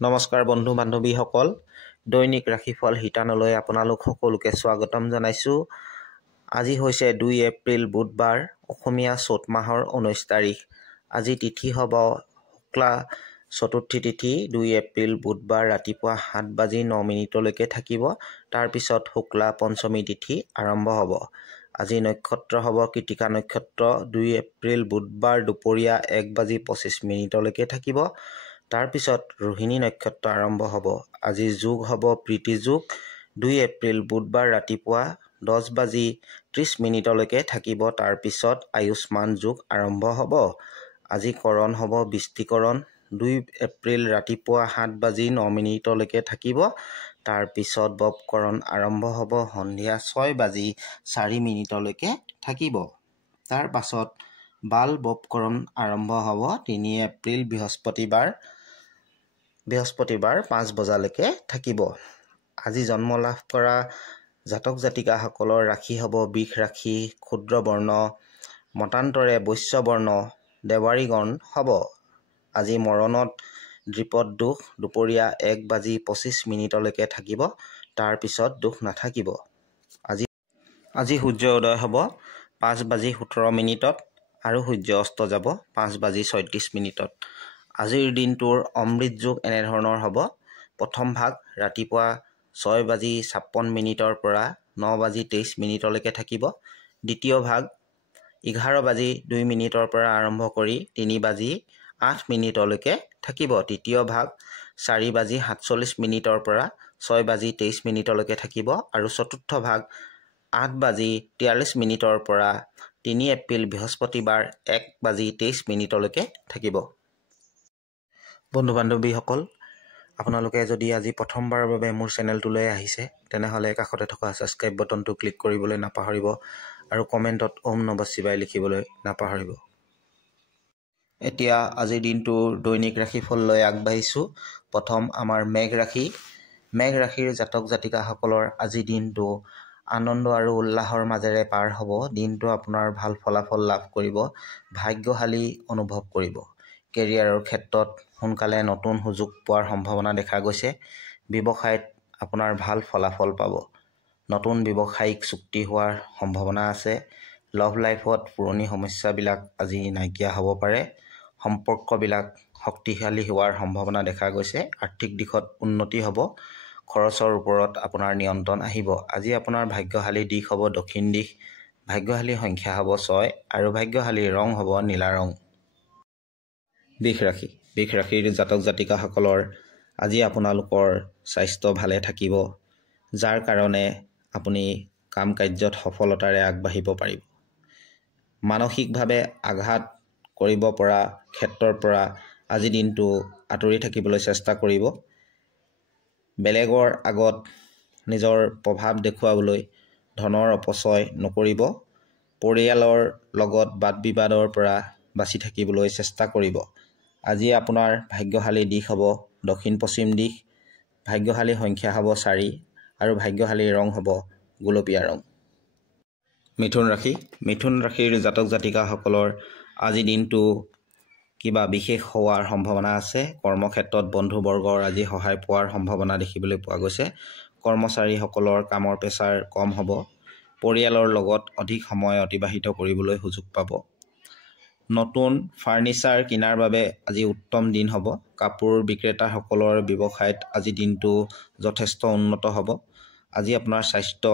নমস্কাৰ বন্ধু বান্ধৱীসকল, দৈনিক ৰাশিফল শিতানলৈ আপোনালোক সকলোকে স্বাগতম জনাইছোঁ। আজি হৈছে 2 এপ্ৰিল বুধবাৰ, অসমীয়া চ'ত মাহৰ 19 তাৰিখ। আজি তিথি হ'ব শুক্লা চতুৰ্থী তিথি। 2 এপ্ৰিল বুধবাৰ ৰাতিপুৱা 7:09 থাকিব। তাৰপিছত শুক্লা পঞ্চমী তিথি আৰম্ভ হ'ব। আজি নক্ষত্ৰ হ'ব কৃতিকা নক্ষত্ৰ। 2 এপ্ৰিল বুধবাৰ দুপৰীয়া 1:25 থাকিব। তাৰপিছত ৰোহিণী নক্ষত্ৰ আৰম্ভ হ'ব। আজি যোগ হ'ব প্ৰীতি যোগ। 2 এপ্ৰিল বুধবাৰ ৰাতিপুৱা 10:30 থাকিব। তাৰপিছত আয়ুষ্মান যোগ আৰম্ভ হ'ব। আজি কৰণ হ'ব বৃষ্টিকৰণ। 2 এপ্ৰিল ৰাতিপুৱা 7:09 থাকিব। তাৰপিছত বপকৰণ আৰম্ভ হ'ব সন্ধিয়া 6:04 থাকিব। তাৰ পাছত বাল বপকৰণ আৰম্ভ হ'ব 3 এপ্ৰিল বৃহস্পতিবাৰ 5 বজালৈকে থাকিব। আজি জন্ম লাভ কৰা জাতক জাতিকাসকলৰ ৰাশি হ'ব বৃষ ৰাশি, ক্ষুদ্ৰ বৰ্ণ, মতান্তৰে বৈশ্য বৰ্ণ, দেৱাৰীগণ হ'ব। আজি মৰণত দ্বিপদ দোষ দুপৰীয়া 1:25 থাকিব। তাৰপিছত দোষ নাথাকিব। আজি সূৰ্য উদয় হ'ব 5:17 আৰু সূৰ্য অস্ত যাব 5:36। আজিৰ দিনটোৰ অমৃত যোগ এনেধৰণৰ হ'ব। প্ৰথম ভাগ ৰাতিপুৱা 6:56 পৰা 9:23 থাকিব। দ্বিতীয় ভাগ 11:02 পৰা আৰম্ভ কৰি 3:08 থাকিব। তৃতীয় ভাগ 4:47 পৰা 6:23 থাকিব। আৰু চতুৰ্থ ভাগ 8:43 পৰা 3 এপ্ৰিল বৃহস্পতিবাৰ 1:23 থাকিব। বন্ধু বান্ধৱীসকল, আপোনালোকে যদি আজি প্ৰথমবাৰৰ বাবে মোৰ চেনেলটোলৈ আহিছে তেনেহ'লে কাষতে থকা ছাবস্ক্ৰাইব বটনটো ক্লিক কৰিবলৈ নাপাহৰিব আৰু কমেণ্টত ওম নমঃ শিৱায় লিখিবলৈ নাপাহৰিব। এতিয়া আজিৰ দিনটোৰ দৈনিক ৰাশিফললৈ আগবাঢ়িছোঁ। প্ৰথম আমাৰ মেঘ ৰাশি। মেঘ ৰাশিৰ জাতক জাতিকাসকলৰ আজি দিনটো আনন্দ আৰু উল্লাহৰ মাজেৰে পাৰ হ'ব। দিনটো আপোনাৰ ভাল ফলাফল লাভ কৰিব, ভাগ্যশালী অনুভৱ কৰিব। কেৰিয়াৰৰ ক্ষেত্ৰত সোনকালে নতুন সুযোগ পোৱাৰ সম্ভাৱনা দেখা গৈছে। ব্যৱসায়ত আপোনাৰ ভাল ফলাফল পাব। নতুন ব্যৱসায়িক চুক্তি হোৱাৰ সম্ভাৱনা আছে। লভ লাইফত পুৰণি সমস্যাবিলাক আজি নাইকিয়া হ'ব পাৰে। সম্পৰ্কবিলাক শক্তিশালী হোৱাৰ সম্ভাৱনা দেখা গৈছে। আৰ্থিক দিশত উন্নতি হ'ব। খৰচৰ ওপৰত আপোনাৰ নিয়ন্ত্ৰণ আহিব। আজি আপোনাৰ ভাগ্যশালী দিশ হ'ব দক্ষিণ দিশ। ভাগ্যশালী সংখ্যা হ'ব 6 আৰু ভাগ্যশালী ৰং হ'ব নীলা ৰং। বৃষ ৰাশি। বৃষ ৰাশিৰ জাতক জাতিকাসকলৰ আজি আপোনালোকৰ স্বাস্থ্য ভালে থাকিব, যাৰ কাৰণে আপুনি কাম কাৰ্যত সফলতাৰে আগবাঢ়িব পাৰিব। মানসিকভাৱে আঘাত কৰিব পৰা ক্ষেত্ৰৰ পৰা আজি দিনটো আঁতৰি থাকিবলৈ চেষ্টা কৰিব। বেলেগৰ আগত নিজৰ প্ৰভাৱ দেখুৱাবলৈ ধনৰ অপচয় নকৰিব। পৰিয়ালৰ লগত বাদ বিবাদৰ পৰা বাচি থাকিবলৈ চেষ্টা কৰিব। আজি আপোনাৰ ভাগ্যশালী দিশ হ'ব দক্ষিণ পশ্চিম দিশ। ভাগ্যশালী সংখ্যা হ'ব 4 আৰু ভাগ্যশালী ৰং হ'ব গুলপীয়া ৰং। মিথুন ৰাশি। মিথুন ৰাশিৰ জাতক জাতিকাসকলৰ আজি দিনটো কিবা বিশেষ হোৱাৰ সম্ভাৱনা আছে। কৰ্মক্ষেত্ৰত বন্ধুবৰ্গৰ আজি সহায় পোৱাৰ সম্ভাৱনা দেখিবলৈ পোৱা গৈছে। কৰ্মচাৰীসকলৰ কামৰ প্ৰেছাৰ কম হ'ব। পৰিয়ালৰ লগত অধিক সময় অতিবাহিত কৰিবলৈ সুযোগ পাব। নতুন ফাৰ্নিচাৰ কিনাৰ বাবে আজি উত্তম দিন হ'ব। কাপোৰ বিক্ৰেতাসকলৰ ব্যৱসায়ত আজি দিনটো যথেষ্ট উন্নত হ'ব। আজি আপোনাৰ স্বাস্থ্য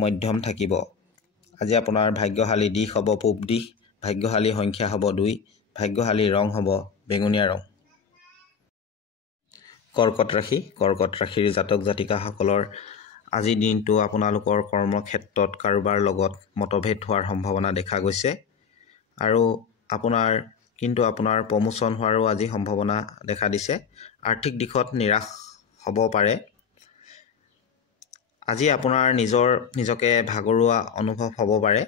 মধ্যম থাকিব। আজি আপোনাৰ ভাগ্যশালী দিশ হ'ব পূব দিশ। ভাগ্যশালী সংখ্যা হ'ব 2। ভাগ্যশালী ৰং হ'ব বেঙুনীয়া ৰং। কৰ্কট ৰাশি। কৰ্কট ৰাশিৰ জাতক জাতিকাসকলৰ আজি দিনটো আপোনালোকৰ কৰ্মক্ষেত্ৰত কাৰোবাৰ লগত মতভেদ হোৱাৰ সম্ভাৱনা দেখা গৈছে আৰু আপোনাৰ প্ৰমোচন হোৱাৰো আজি সম্ভাৱনা দেখা দিছে। আৰ্থিক দিশত নিৰাশ হ'ব পাৰে। আজি আপোনাৰ নিজকে ভাগৰুৱা অনুভৱ হ'ব পাৰে।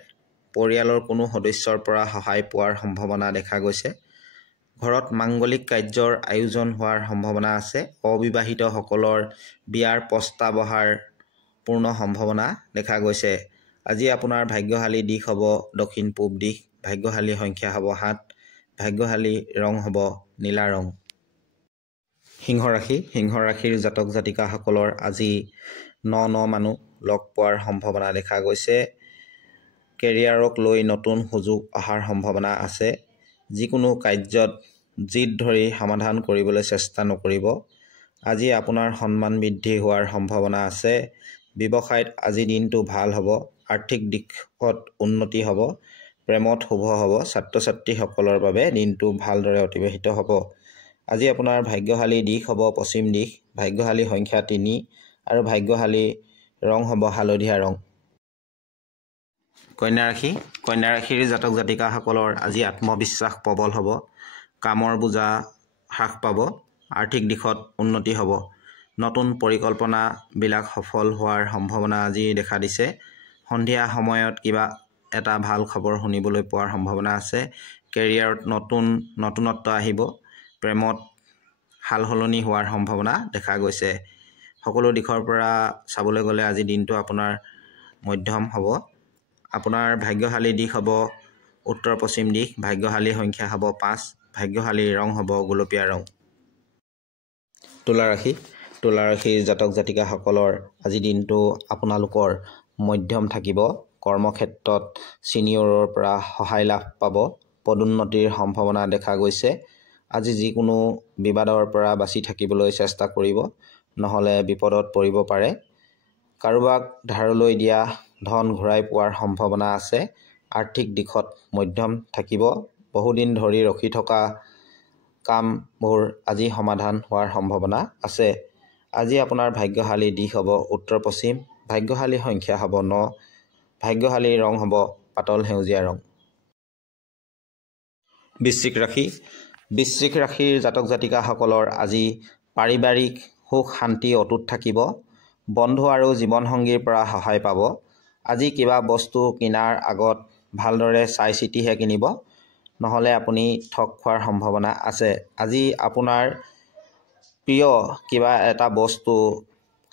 পৰিয়ালৰ কোনো সদস্যৰ পৰা সহায় পোৱাৰ সম্ভাৱনা দেখা গৈছে। ঘৰত মাংগলিক কাৰ্যৰ আয়োজন হোৱাৰ সম্ভাৱনা আছে। অবিবাহিতসকলৰ বিয়াৰ প্ৰস্তাৱ অহাৰ পূৰ্ণ সম্ভাৱনা দেখা গৈছে। আজি আপোনাৰ ভাগ্যশালী দিশ হ'ব দক্ষিণ পূব দিশ। ভাগ্যশালী সংখ্যা হ'ব 7। ভাগ্যশালী ৰং হ'ব নীলা ৰং। সিংহ ৰাশিৰ জাতক জাতিকাসকলৰ আজি ন মানুহ লগ পোৱাৰ সম্ভাৱনা দেখা গৈছে। কেৰিয়াৰক লৈ নতুন সুযোগ অহাৰ সম্ভাৱনা আছে। যিকোনো কাৰ্যত জিদ ধৰি সমাধান কৰিবলৈ চেষ্টা নকৰিব। আজি আপোনাৰ সন্মান বৃদ্ধি হোৱাৰ সম্ভাৱনা আছে। ব্যৱসায়ত আজি দিনটো ভাল হ'ব। আৰ্থিক দিশত উন্নতি হ'ব। প্ৰেমত শুভ হ'ব। ছাত্ৰ ছাত্ৰীসকলৰ বাবে দিনটো ভালদৰে অতিবাহিত হ'ব। আজি আপোনাৰ ভাগ্যশালী দিশ হ'ব পশ্চিম দিশ। ভাগ্যশালী সংখ্যা 3 আৰু ভাগ্যশালী ৰং হ'ব হালধীয়া ৰং। কন্যা ৰাশিৰ জাতক জাতিকাসকলৰ আজি আত্মবিশ্বাস প্ৰবল হ'ব। কামৰ বোজা হ্ৰাস পাব। আৰ্থিক দিশত উন্নতি হ'ব। নতুন পৰিকল্পনাবিলাক সফল হোৱাৰ সম্ভাৱনা আজি দেখা দিছে। সন্ধিয়া সময়ত কিবা এটা ভাল খবৰ শুনিবলৈ পোৱাৰ সম্ভাৱনা আছে। কেৰিয়াৰত নতুনত্ব আহিব। প্ৰেমত সাল সলনি হোৱাৰ সম্ভাৱনা দেখা গৈছে। সকলো দিশৰ পৰা চাবলৈ গ'লে আজি দিনটো আপোনাৰ মধ্যম হ'ব। আপোনাৰ ভাগ্যশালী দিশ হ'ব উত্তৰ পশ্চিম দিশ। ভাগ্যশালী সংখ্যা হ'ব 5। ভাগ্যশালী ৰং হ'ব গুলপীয়া ৰং। তুলা ৰাশিৰ জাতক জাতিকাসকলৰ আজি দিনটো আপোনালোকৰ মধ্যম থাকিব। কৰ্মক্ষেত্ৰত ছিনিয়ৰৰ পৰা সহায় লাভ পাব। পদোন্নতিৰ সম্ভাৱনা দেখা গৈছে। আজি যিকোনো বিবাদৰ পৰা বাচি থাকিবলৈ চেষ্টা কৰিব, নহ'লে বিপদত পৰিব পাৰে। কাৰোবাক ধাৰলৈ দিয়া ধন ঘূৰাই পোৱাৰ সম্ভাৱনা আছে। আৰ্থিক দিশত মধ্যম থাকিব। বহুদিন ধৰি ৰখি থকা কামবোৰ আজি সমাধান হোৱাৰ সম্ভাৱনা আছে। আজি আপোনাৰ ভাগ্যশালী দিশ হ'ব উত্তৰ পশ্চিম। ভাগ্যশালী সংখ্যা হ'ব 9। ভাগ্যশালী ৰং হ'ব পাতল সেউজীয়া ৰং। বৃশ্চিক ৰাশিৰ জাতক জাতিকাসকলৰ আজি পাৰিবাৰিক সুখ শান্তি অটুট থাকিব। বন্ধু আৰু জীৱনসংগীৰ পৰা সহায় পাব। আজি কিবা বস্তু কিনাৰ আগত ভালদৰে চাই চিতিহে কিনিব, নহ'লে আপুনি ঠগ খোৱাৰ সম্ভাৱনা আছে। আজি আপোনাৰ প্ৰিয় কিবা এটা বস্তু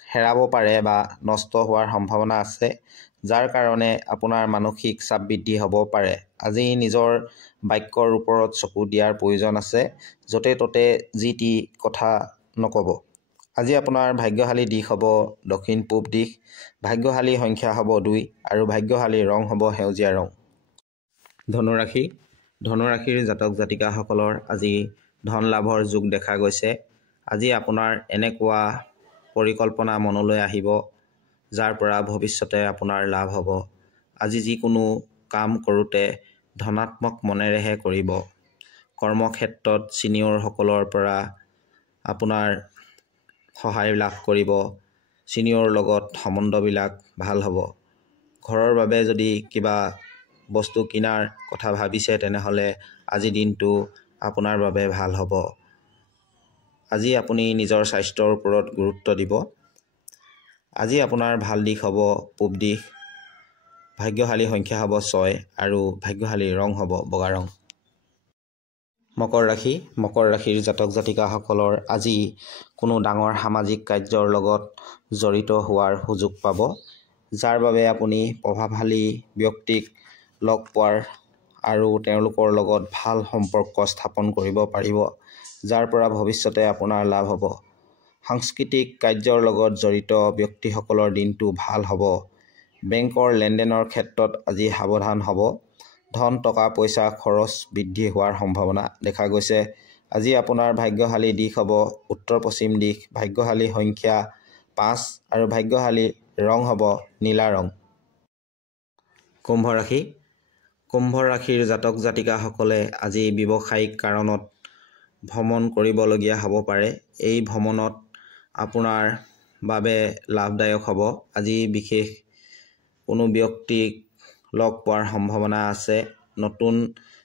হেৰাব পাৰে বা নষ্ট হোৱাৰ সম্ভাৱনা আছে, যাৰ কাৰণে আপোনাৰ মানসিক চাপ বৃদ্ধি হ'ব পাৰে। আজি নিজৰ বাক্যৰ ওপৰত চকু দিয়াৰ প্ৰয়োজন আছে। য'তে ত'তে যি টি কথা নক'ব। আজি আপোনাৰ ভাগ্যশালী দিশ হ'ব দক্ষিণ পূব দিশ। ভাগ্যশালী সংখ্যা হ'ব 2 আৰু ভাগ্যশালী ৰং হ'ব সেউজীয়া ৰং। ধনু ৰাশিৰ জাতক জাতিকাসকলৰ আজি ধন লাভৰ যোগ দেখা গৈছে। আজি আপোনাৰ এনেকুৱা পৰিকল্পনা মনলৈ আহিব, যাৰ পৰা ভৱিষ্যতে আপোনাৰ লাভ হ'ব। আজি যিকোনো কাম কৰোঁতে ধনাত্মক মনেৰেহে কৰিব। কৰ্মক্ষেত্ৰত ছিনিয়ৰসকলৰ পৰা আপোনাৰ সহায় লাভ কৰিব। ছিনিয়ৰৰ লগত সম্বন্ধবিলাক ভাল হ'ব। ঘৰৰ বাবে যদি কিবা বস্তু কিনাৰ কথা ভাবিছে, তেনেহ'লে আজি দিনটো আপোনাৰ বাবে ভাল হ'ব। আজি আপুনি নিজৰ স্বাস্থ্যৰ ওপৰত গুৰুত্ব দিব। আজি আপোনাৰ ভাল দিশ হ'ব পূব দিশ। ভাগ্যশালী সংখ্যা হ'ব 6 আৰু ভাগ্যশালী ৰং হ'ব বগা ৰং। মকৰ ৰাশিৰ জাতক জাতিকাসকলৰ আজি কোনো ডাঙৰ সামাজিক কাৰ্যৰ লগত জড়িত হোৱাৰ সুযোগ পাব, যাৰ বাবে আপুনি প্ৰভাৱশালী ব্যক্তিক লগ পোৱাৰ আৰু তেওঁলোকৰ লগত ভাল সম্পৰ্ক স্থাপন কৰিব পাৰিব, যাৰ পৰা ভৱিষ্যতে আপোনাৰ লাভ হ'ব। সাংস্কৃতিক কাৰ্যৰ লগত জড়িত ব্যক্তিসকলৰ দিনটো ভাল হ'ব। বেংকৰ লেনদেনৰ ক্ষেত্ৰত আজি সাৱধান হ'ব। ধন টকা পইচা খৰচ বৃদ্ধি হোৱাৰ সম্ভাৱনা দেখা গৈছে। আজি আপোনাৰ ভাগ্যশালী দিশ হ'ব উত্তৰ পশ্চিম দিশ। ভাগ্যশালী সংখ্যা 5 আৰু ভাগ্যশালী ৰং হ'ব নীলা ৰং। কুম্ভ ৰাশিৰ জাতক জাতিকাসকলে আজি ব্যৱসায়িক কাৰণত ভ্ৰমণ কৰিবলগীয়া হ'ব পাৰে। এই ভ্ৰমণত আপোনাৰ বাবে লাভদায়ক হ'ব। আজি বিশেষ কোনো ব্যক্তিক লগ পোৱাৰ সম্ভাৱনা আছে। নতুন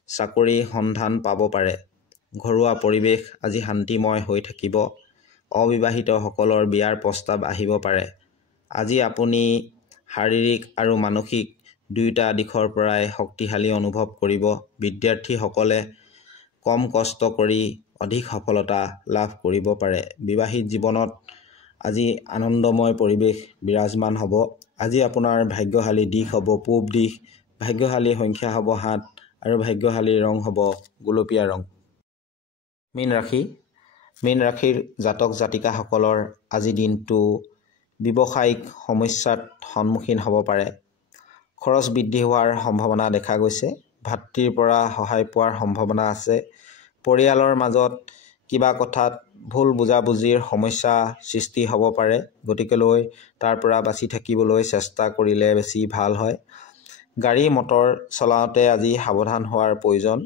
চাকৰি সন্ধান পাব পাৰে। ঘৰুৱা পৰিৱেশ আজি শান্তিময় হৈ থাকিব। অবিবাহিতসকলৰ বিয়াৰ প্ৰস্তাৱ আহিব পাৰে। আজি আপুনি শাৰীৰিক আৰু মানসিক দুয়োটা দিশৰ পৰাই শক্তিশালী অনুভৱ কৰিব। বিদ্যাৰ্থীসকলে কম কষ্ট কৰি অধিক সফলতা লাভ কৰিব পাৰে। বিবাহিত জীৱনত আজি আনন্দময় পৰিৱেশ বিৰাজমান হ'ব। আজি আপোনাৰ ভাগ্যশালী দিশ হ'ব পূব দিশ। ভাগ্যশালী সংখ্যা হ'ব 7 আৰু ভাগ্যশালী ৰং হ'ব গুলপীয়া ৰং। মীন ৰাশিৰ জাতক জাতিকাসকলৰ আজি দিনটো ব্যৱসায়িক সমস্যাত সন্মুখীন হ'ব পাৰে। খৰচ বৃদ্ধি হোৱাৰ সম্ভাৱনা দেখা গৈছে। ভাতৃৰ পৰা সহায় পোৱাৰ সম্ভাৱনা আছে। পৰিয়ালৰ মাজত কিবা কথাত ভুল বুজাবুজিৰ সমস্যা সৃষ্টি হ'ব পাৰে, গতিকেলৈ তাৰ পৰা বাচি থাকিবলৈ চেষ্টা কৰিলে বেছি ভাল হয়। গাড়ী মটৰ চলাওঁতে আজি সাৱধান হোৱাৰ প্ৰয়োজন।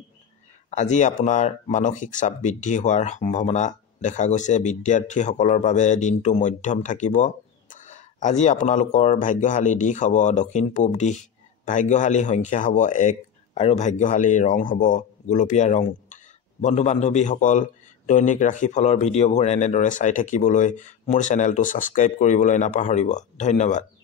আজি আপোনাৰ মানসিক চাপ বৃদ্ধি হোৱাৰ সম্ভাৱনা দেখা গৈছে। বিদ্যাৰ্থীসকলৰ বাবে দিনটো মধ্যম থাকিব। আজি আপোনালোকৰ ভাগ্যশালী দিশ হ'ব দক্ষিণ পূব দিশ, ভাগ্যশালী সংখ্যা হ'ব 1 আৰু ভাগ্যশালী ৰং হ'ব গুলপীয়া ৰং। বন্ধু বান্ধৱীসকল, দৈনিক ৰাশিফলৰ ভিডিঅ'বোৰ এনেদৰে চাই থাকিবলৈ মোৰ চেনেলটো ছাবস্ক্ৰাইব কৰিবলৈ নাপাহৰিব। ধন্যবাদ।